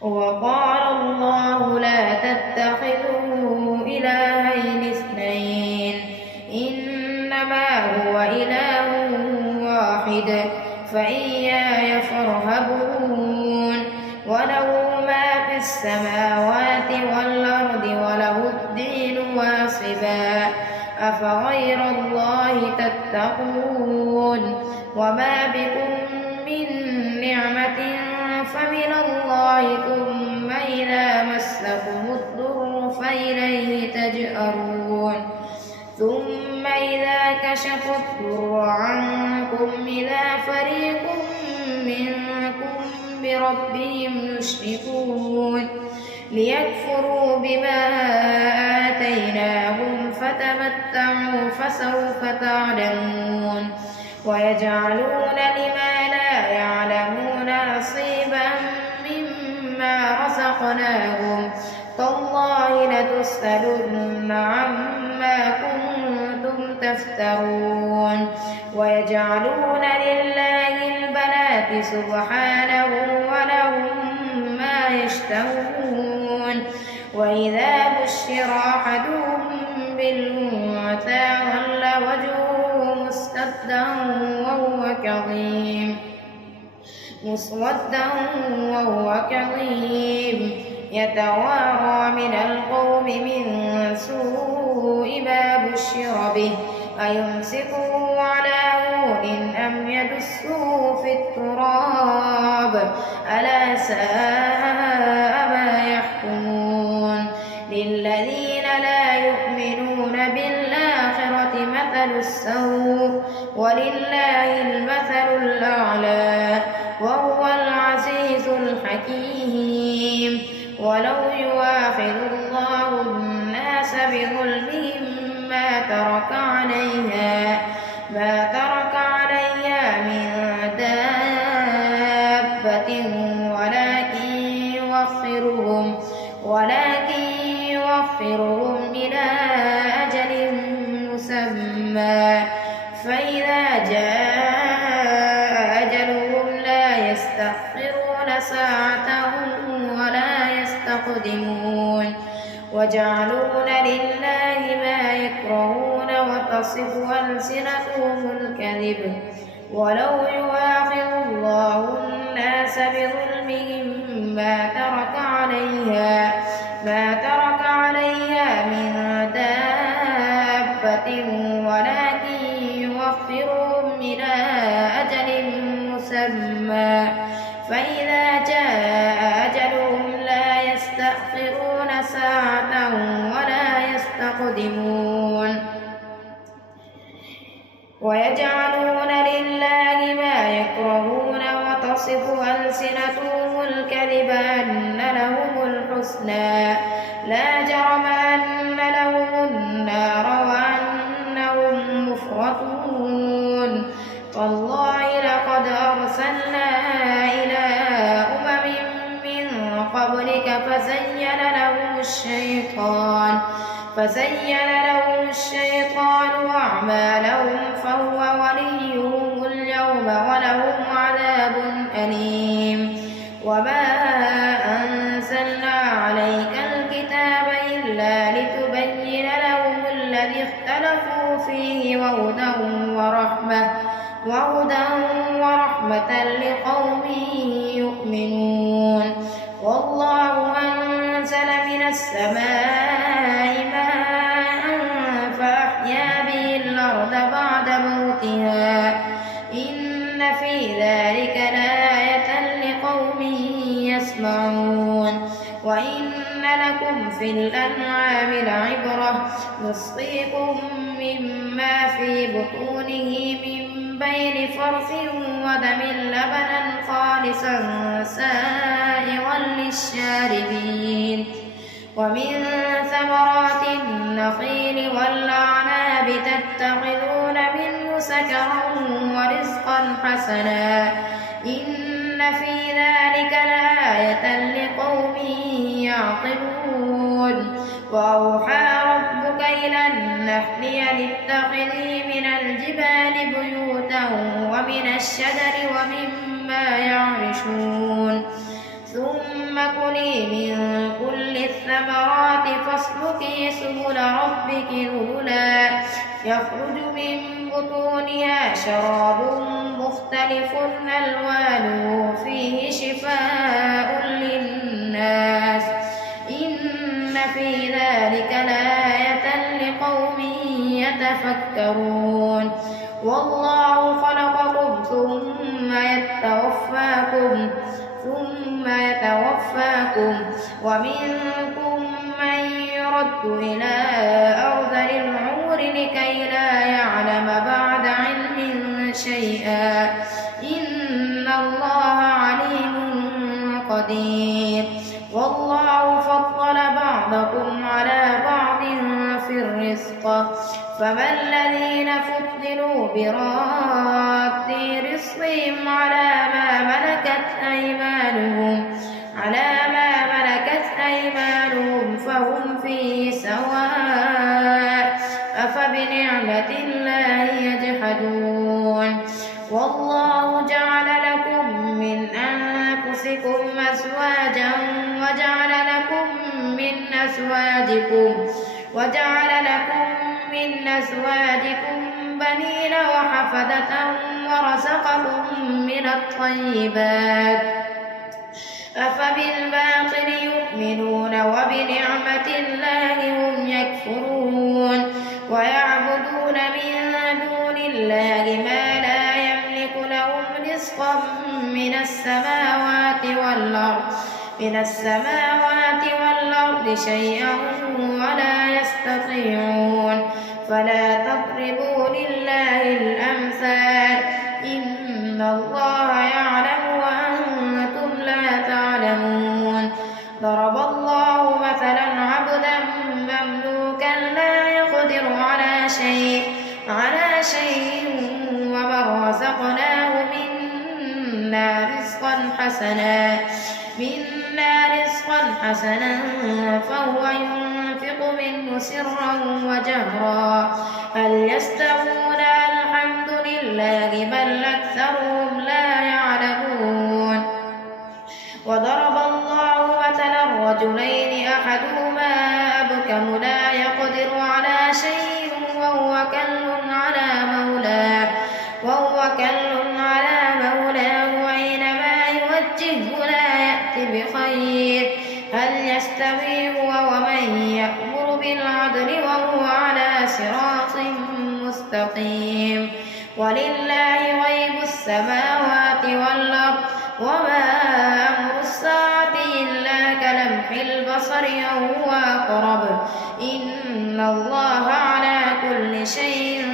وقال الله لا تتخذوا إلهين اثنين إنما هو إله واحد فإياي فارهبون وله ما في السماوات والأرض وله الدين واصبا أفغير الله تتقون وما بكم من نعمة فمن الله ثم إذا مسكم الضر فإليه تجأرون ثم إذا كشف الضر عنكم إذا فريق منكم بربهم يشركون ليكفروا بما آتيناهم فتمتعوا فسوف تعلمون ويجعلون لما لا يعلمون نصيبا مما رزقناهم تالله لتسألن عما كنتم تفترون ويجعلون لله البنات سبحانه ولهم ما يشتهون وإذا بشر أحدهم بالأنثى ظل وجهه مسودا وهو كظيم يتوارى من القوم من سوء ما بشر به أيمسكه على هون أم يدسه في التراب ألا ساء ما يحكمون للذين لا يؤمنون بالآخرة مثل السوء ولله المثل الأعلى وهو العزيز الحكيم ولو يؤاخذ الله الناس بظلمهم ما ترك عليها من دابة ولكن يؤخرهم إلى أجل مسمى فإذا جاء أجلهم لا يستأخرون ساعة ولا يستقدمون وجعلون لله ما يكرهون وتصف ألسنتهم الكذب ولو يؤاخذ الله الناس بظلمهم ما ترك عليها من دابة ولكن يؤخرهم إلى أجل مسمى فإذا جاء أجلهم لا يستأخرون ساعة ولا يستقدمون ويجعلون لله ما يكرهون وتصف ألسنتهم الكذب أن لهم الحسنى لا جرم أن لهم النار وأنهم مفرطون تالله لقد أرسلنا إلى أمم من قبلك فزين لهم الشيطان أعمالهم فهو وليهم اليوم ولهم عذاب أليم وما أنزلنا عليك الكتاب إلا لتبين لهم الذي اختلفوا فيه وهدى ورحمة لقوم يؤمنون والله أنزل من السماء ماء فأحيا به الأرض بعد موتها إن في ذلك لآية لقوم يسمعون وإن لكم في الأنعام لعبرة نسقيكم مما في بطونه من بين فرث ودم لبنا خالصا سائغا للشاربين ومن ثمرات النخيل والأعناب تتخذون منه سكرا ورزقا حسنا إن في ذلك لآية لقوم يعقلون وأوحى ربك إلى النحل أن اتخذي من الجبال بيوتا ومن الشجر ومما يعرشون ثم كلي من كل الثمرات فاسلكي سبل ربك ذللا يخرج من بطونها شراب مختلف ألوانه فيه شفاء للناس إن في ذلك لآية لقوم يتفكرون والله خلقكم ثم يتوفاكم ومنكم من يرد إلى أرذل العمر لكي لا يعلم بعد علم شيئا إن الله عليم قدير والله فضل بعضكم على بعض في الرزق فما الذين فضلوا براد رزقهم على ما ملكت أيمانهم فهم فيه سواء أفبنعمة الله يجحدون والله جعل لكم من أنفسكم أزواجا وجعل لكم من أزواجكم بنين وحفدة ورزقكم من الطيبات أفبالباطل يؤمنون وبنعمة الله هم يكفرون ويعبدون من دون الله ما لا يملك لهم رزقا من السماوات والأرض شيئا ولا يستطيعون فلا تضربوا لله الأمثال إن الله يعلم وأنتم لا تعلمون ضرب الله مثلا عبدا مملوكا لا يقدر على شيء ومن رزقناه منا رزقا حسنا فهو ينفق منه سرا وجهرا هل يستوون الحمد لله بل أكثرهم لا يعلمون وضرب الله مثلا رجلين أحدهما أبكم لا يقدر على شيء وهو كل على مولاه أينما يوجهه لا يأتي بخير هل يستوي هو ومن يأمر بالعدل وهو على صراط مستقيم ولله غيب السماوات والأرض وما أمر الساعة إلا كلمح البصر أو هو أقرب إن الله على كل شيء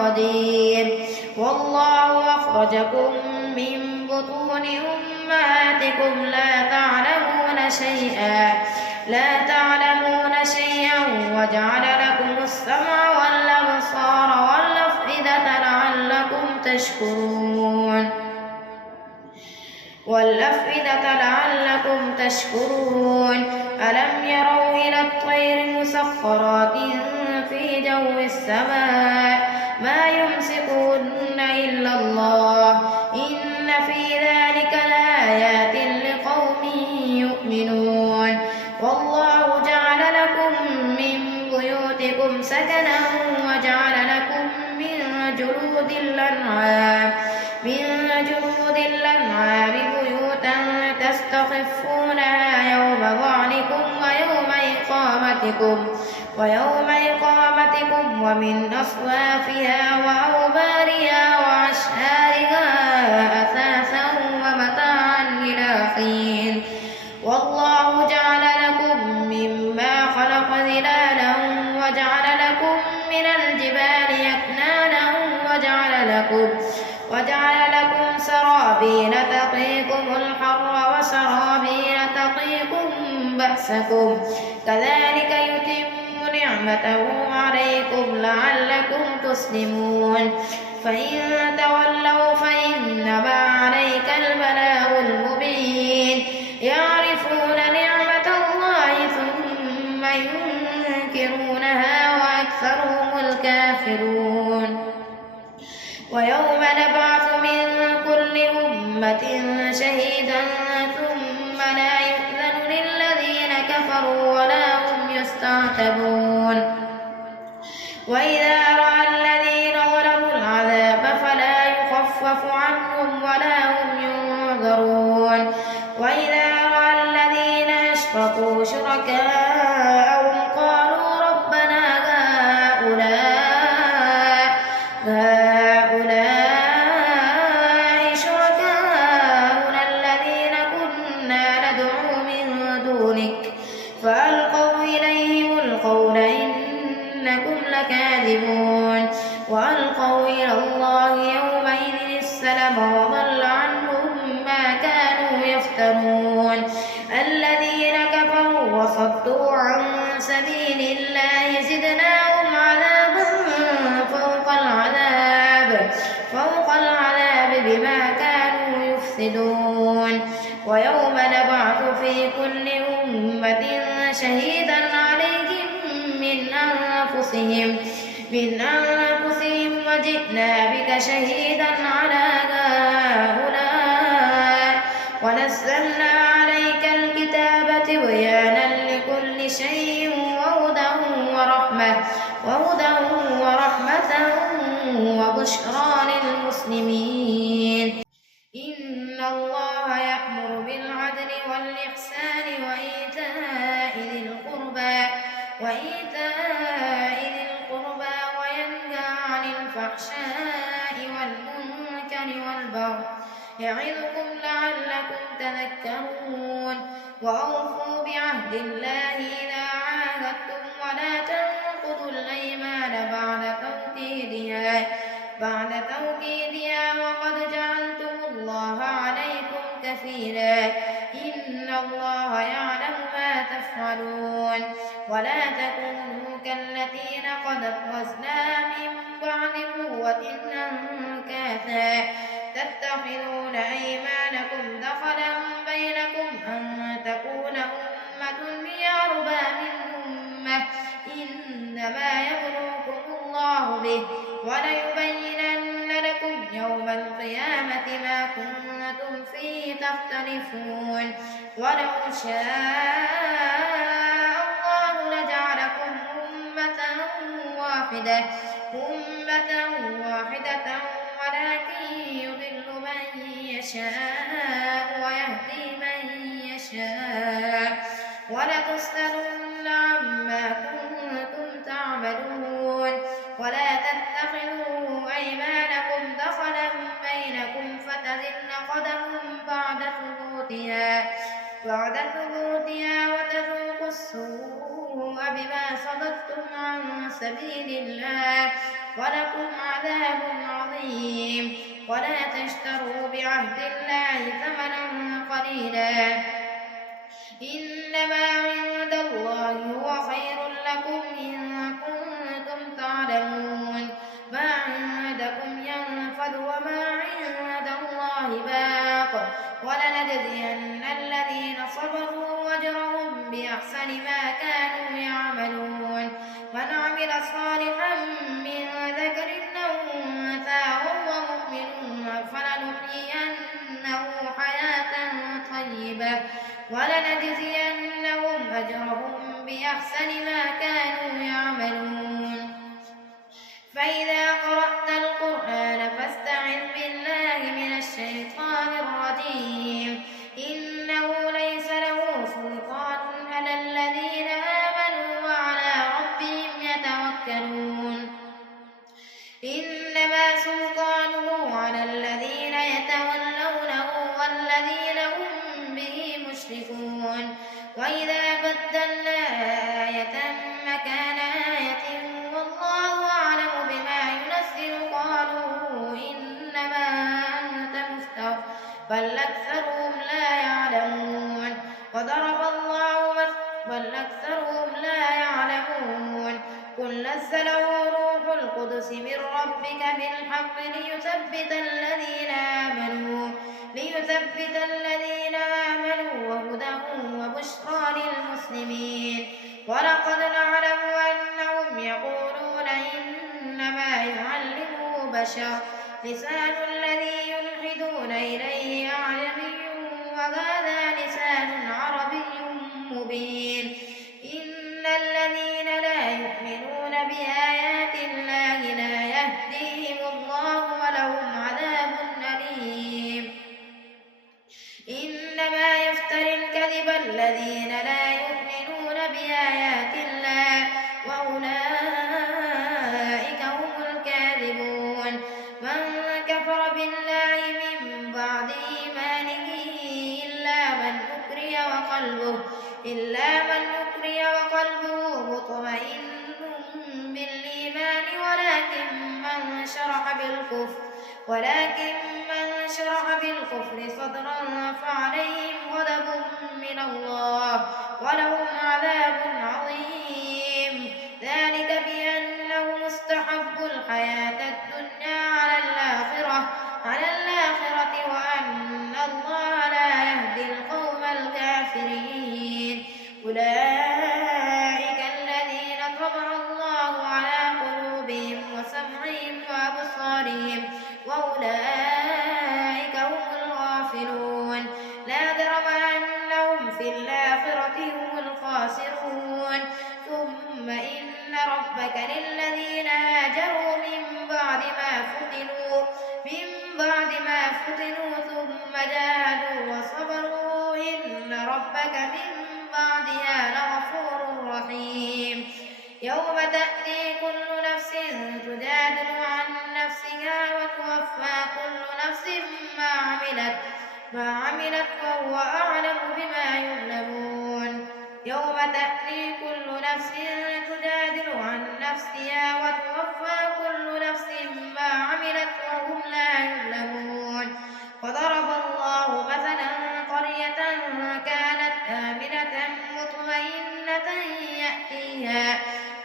قدير والله أخرجكم من بطون أمهاتكم لا تعلمون شيئا وجعل لكم السمع والأبصار والأفئدة لعلكم تشكرون ألم يروا إلى الطير مسخرات في جو السماء ما يمسكهن إلا الله إن في ذلك لآيات لقوم يؤمنون والله جعل لكم من بيوتكم سكنا وجعل لكم من جلود الأنعام بيوتا تستخفونها يوم ظعنكم ويوم إقامتكم ومن أصوافها وأوبارها وأشعارها أثاثا ومتاعا إلى حين والله جعل لكم مما خلق ظلالا وجعل لكم من الجبال أكنانا وجعل لكم سرابيل تقيكم الحر وسرابيل تقيكم بأسكم كذلك يتم نعمته عليكم لعلكم تسلمون فإن تولوا فإنما عليك البلاغ المبين يعرفون نعمة الله ثم ينكرونها وأكثرهم الكافرون ويوم نبعث من كل أمة شهيدا ثم لا يؤذن يعتبون وإذا رأى الذين ظلموا العذاب فلا يخفف عنهم ولا هم ينظرون وإذا رأى الذين أشركوا شركاءهم قالوا ربنا هؤلاء شركاؤنا الذين كنا ندعو من دونك فألقوا إليهم القول إنكم لكاذبون وألقوا إلى الله يومئذ السلم وضل عنهم ما كانوا يفترون الذين كفروا وصدوا عن سبيل الله زدناهم عذابا فوق العذاب بما كانوا يفسدون ويوم نبعث في كل أمة شهيدا عليهم من أنفسهم وجئنا بك شهيدا على هؤلاء ونزلنا عليك الكتاب تبيانا لكل شيء وهدى ورحمة وبشرى للمسلمين إن الله يأمر بالعدل والإحسان وإيتاء ذي القربى وينهى عن الفحشاء والمنكر والبغي يعظكم لعلكم تذكرون وأوفوا بعهد الله إذا عاهدتم ولا تنقضوا الأيمان بعد توكيدها وقد جعلتم الله عليكم كفيلا إن الله يعلم ما تفعلون ولا تكونوا كالتي نقضت غزلها من بعد قوة أنكاثا تتخذون أيمانكم دخلا بينكم أن تكون أمة هي أربى من أمة إنما يبلوكم الله به وليبينن لكم يوم القيامة ما كنتم فيه تختلفون ولو شاء الله لجعلكم أمة واحدة ولكن يضل من يشاء ويهدي من يشاء ولتسألن عما كنتم تعملون ولا تتخذوا أيمانكم دخلا بينكم فتزل قدم بعد ثبوتها وتذوقوا السوء بما صددتم عن سبيل الله ولكم عذاب عظيم ولا تشتروا بعهد الله ثمنا قليلا إنما عند الله هو خير لكم إن كنتم تعلمون ما عندكم ينفد وما عند الله باق ولنجزين الذين صبروا وأجرهم بأحسن ما كانوا يعملون من عمل صالحا من ذكر أو أنثى وهو مؤمن فلنحيينه حياة طيبة ولنجزينهم أجرهم بأحسن ما كانوا يعملون فإذا قرأت القرآن فاستعذ بالله من الشيطان الرجيم إنه ليس له سلطان على الذين آمنوا وعلى ربهم يتوكلون إنما سلطانه على الذين يتولونه والذين هم به مشركون وإذا بدلنا آية مكان آية والله أعلم بما ينزل قالوا إنما أنت مفتر بل أكثرهم لا يعلمون قل نزله روح القدس من ربك بالحق ليثبت الذين آمنوا وهدى وبشرى للمسلمين ولقد نعلم أنهم يقولون إنما يعلمه بشر لسان الذي يلحدون إليه أعجمي وهذا لسان عربي مبين إن الذين ليكذب الذين لا يؤمنون بآيات الله وأولئك هم الكاذبون. من كفر بالله من بعد إيمانه إلا من أكره وقلبه مطمئن بالإيمان ولكن من شرح بالكفر صدرا فعليهم غضب من الله ولهم عذاب عظيم. ذلك بأنهم استحبوا الحياة الدنيا على الآخرة وأن الله لا يهدي القوم الكافرين. أولئك الذين طبع الله على قلوبهم وسمعهم وأبصارهم وأولئك هم الغافلون. لا جرم أنهم في الآخرة هم الخاسرون. ثم إن ربك للذين هاجروا من بعد ما فتنوا ثم جاهدوا وصبروا إن ربك من بعدها لغفور رحيم. يوم تأتي كل نفس تجادل عن نفسها وتوفى كل نفس ما عملت وهو أعلم بما يظلمون. يوم تأتي كل نفس تجادل عن نفسها وتوفى كل نفس ما عملت وهم لا يظلمون. وضرب الله مثلا قرية كانت آمنة مطمئنة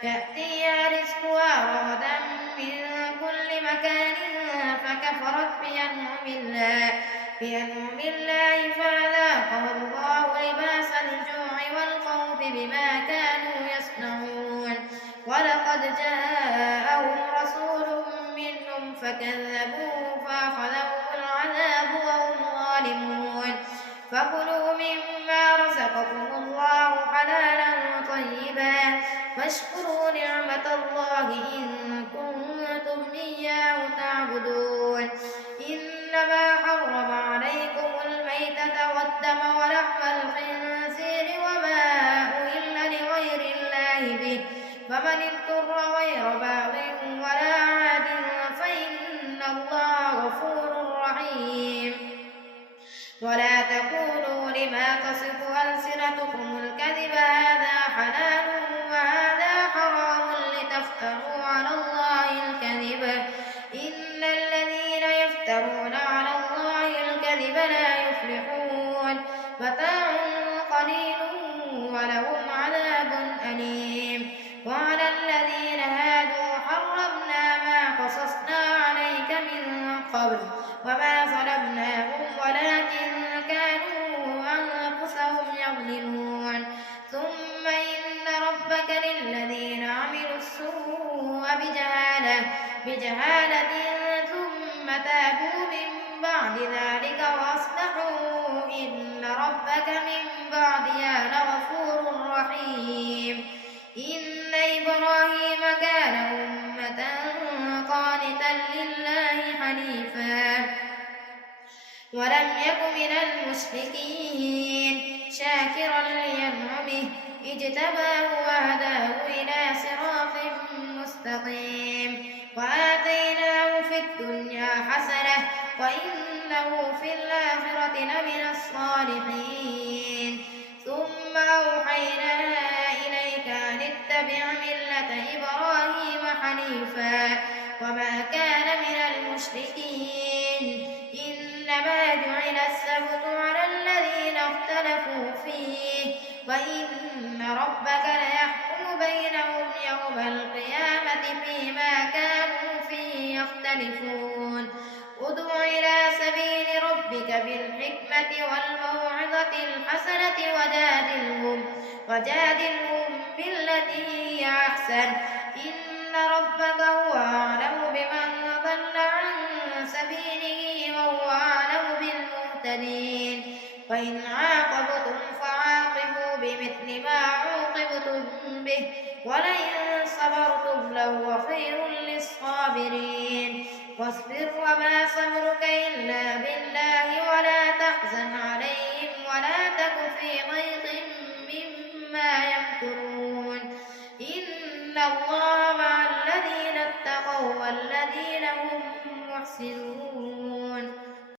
يأتيها رزقها رغدا من كل مكان فكفرت بأنعم الله فأذاقها الله لباس الجوع والخوف بما كانوا يصنعون. ولقد جاءهم رسول منهم فكذبوه فأخذهم العذاب وهم ظالمون. فكلوا مما رزقكم الله حلالا طيبا واشكروا نعمة الله إن كنتم إياه تعبدون. إنما حرم عليكم الميتة والدم ولحم الخنزير وما أهل لغير الله به فمن اضطر غير باغ ولا عاد فإن الله غفور رحيم. ولا تقولوا لما تصف ألسنتكم الكذب هذا حلال وهذا حرام لتفتروا على الله الكذب. إن الذين يفترون على الله الكذب لا يفلحون. متاع قليل ولهم عذاب أليم. وعلى الذين هادوا حرمنا ما قصصنا عليك من قبل وما ظلمناهم ولكن كانوا أنفسهم يظلمون. ثم إن ربك للذين عملوا السوء بجهالة ثم تابوا من بعد ذلك وأصلحوا إن ربك من بعدها لغفور رحيم. إن إبراهيم كان أمة قانتا لله حنيفا ولم يك من المشركين شاكرا لأنعمه اجتباه وهداه إلى صراط مستقيم. وآتيناه في الدنيا حسنة وإنه في الآخرة لمن الصالحين. ثم أوحينا إليك أن اتبع ملة إبراهيم حنيفا وما كان من المشركين. إنما جعل السبت على الذين اختلفوا فيه وإن ربك ليحكم بينهم يوم القيامة فيما كانوا فيه يختلفون. ادع إلى سبيل ربك بالحكمة والموعظة الحسنة وجادلهم بالتي هي أحسن. إن ربك هو أعلم بمن ضل عن سبيله وهو أعلم بالمهتدين. وإن عاقبتم فعاقبوا بمثل ما عوقبتم به ولئن صبرتم لهو خير للصابرين. واصبر وما صبرك إلا بالله ولا تحزن عليهم ولا تك في ضيق إن الله مع الذين اتقوا والذين هم محسنون